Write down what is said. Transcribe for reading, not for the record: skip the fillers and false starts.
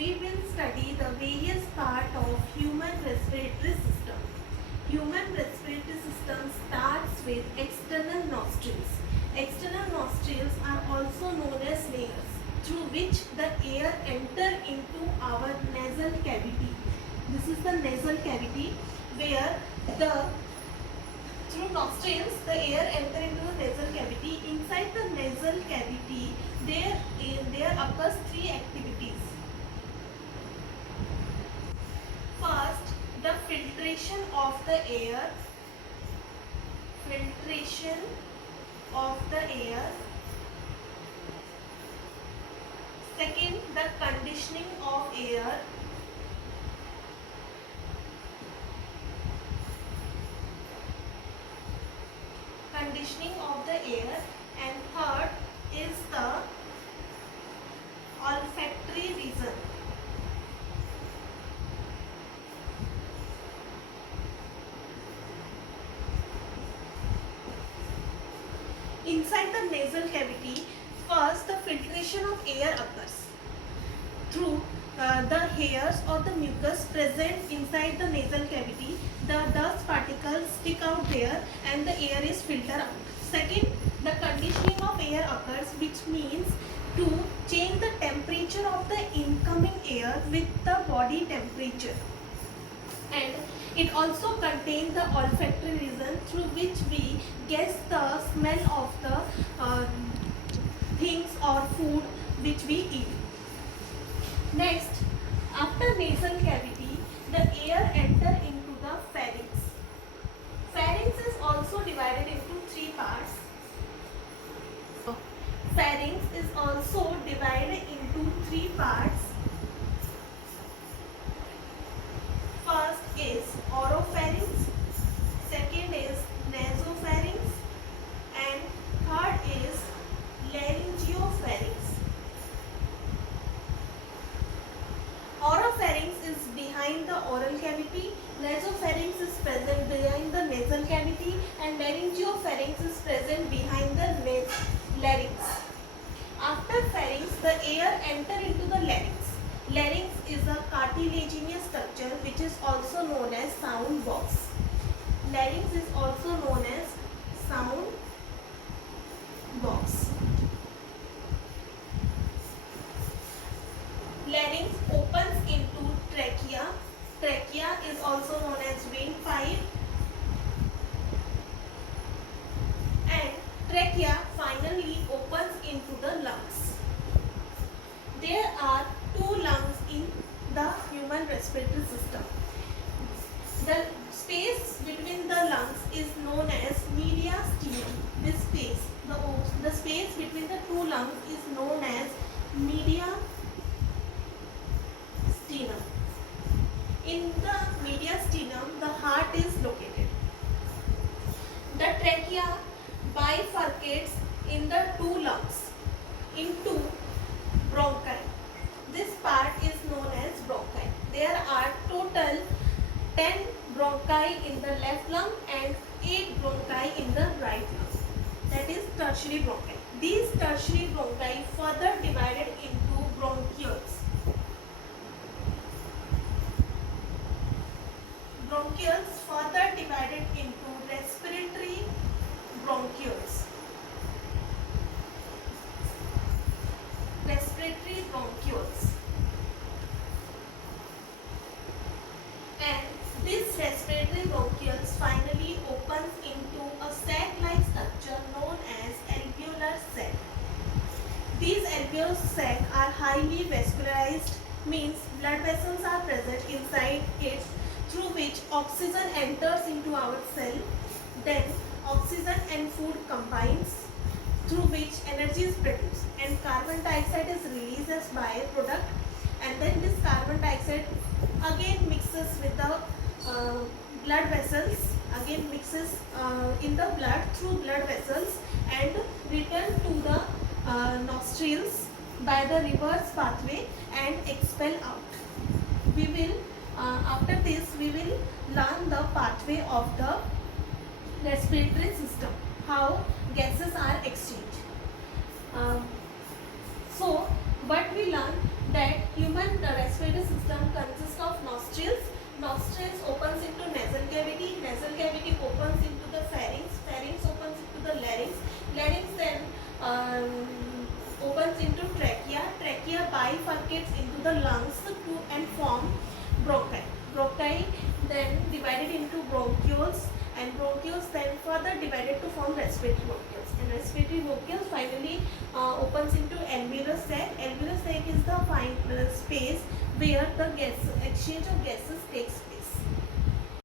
we will study the various parts of human respiratory system. Human respiratory system starts with external nostrils. External nostrils are also known as layers through which the air enter into our nasal cavity. This is the nasal cavity where the through nostrils the air enter into the nasal cavity. Inside the nasal cavity there occurs three activities. First, the filtration of the air. Filtration of the air. Second, the conditioning of air. Conditioning of the air. And third is the olfactory region. Inside the nasal cavity, first the filtration of air occurs through the hairs or the mucus present inside the nasal cavity. The dust particles stick out there and the air is filtered out. Second, the conditioning of air occurs, which means to change the temperature of the incoming air with the body temperature. And it also contains the olfactory region through which we guess the smell of the things or food which we eat. Next, after nasal cavity, the air enter into the pharynx. Pharynx is also divided into three parts. Pharynx is also divided into three parts. First is oropharynx, second is nasopharynx, and third is laryngopharynx. Oropharynx is behind the oral cavity, nasopharynx is present behind the nasal cavity, and laryngopharynx is present behind the larynx. After pharynx, the air enter into the larynx. Larynx is a cartilaginous structure which is also known as sound box. Larynx is also known as sound box. Larynx opens into trachea. Trachea is also known as windpipe. And trachea finally opens into the lungs. There are two lungs in the human respiratory system. The space between the lungs is known as mediastinum. This space, the space between the two lungs is known as mediastinum. In the mediastinum, the heart is located. The trachea bifurcates in the two lungs into bronchi. This part is known as bronchi. There are total 10 bronchi in the left lung and 8 bronchi in the right lung. That is tertiary bronchi. These tertiary bronchi further divided into bronchioles. Bronchioles further divided into respiratory bronchioles. Respiratory bronchioles. And this respiratory bronchioles finally opens into a sac-like structure known as alveolar sac. These alveolar sac are highly vascularized, means blood vessels are present inside it through which oxygen enters into our cell. Then oxygen and food combines, through which energy is produced, and carbon dioxide is released as byproduct, and then this carbon dioxide again mixes with the blood vessels, again mixes in the blood through blood vessels and return to the nostrils by the reverse pathway and expel out. We will after this we will learn the pathway of the respiratory system, how gases are exchanged. So what we learn that human respiratory the lungs to and form bronchi. Bronchi then divided into bronchioles, and bronchioles then further divided to form respiratory bronchioles. And respiratory bronchioles finally opens into alveolar sac. Alveolar sac is the space where the gas exchange of gases takes place.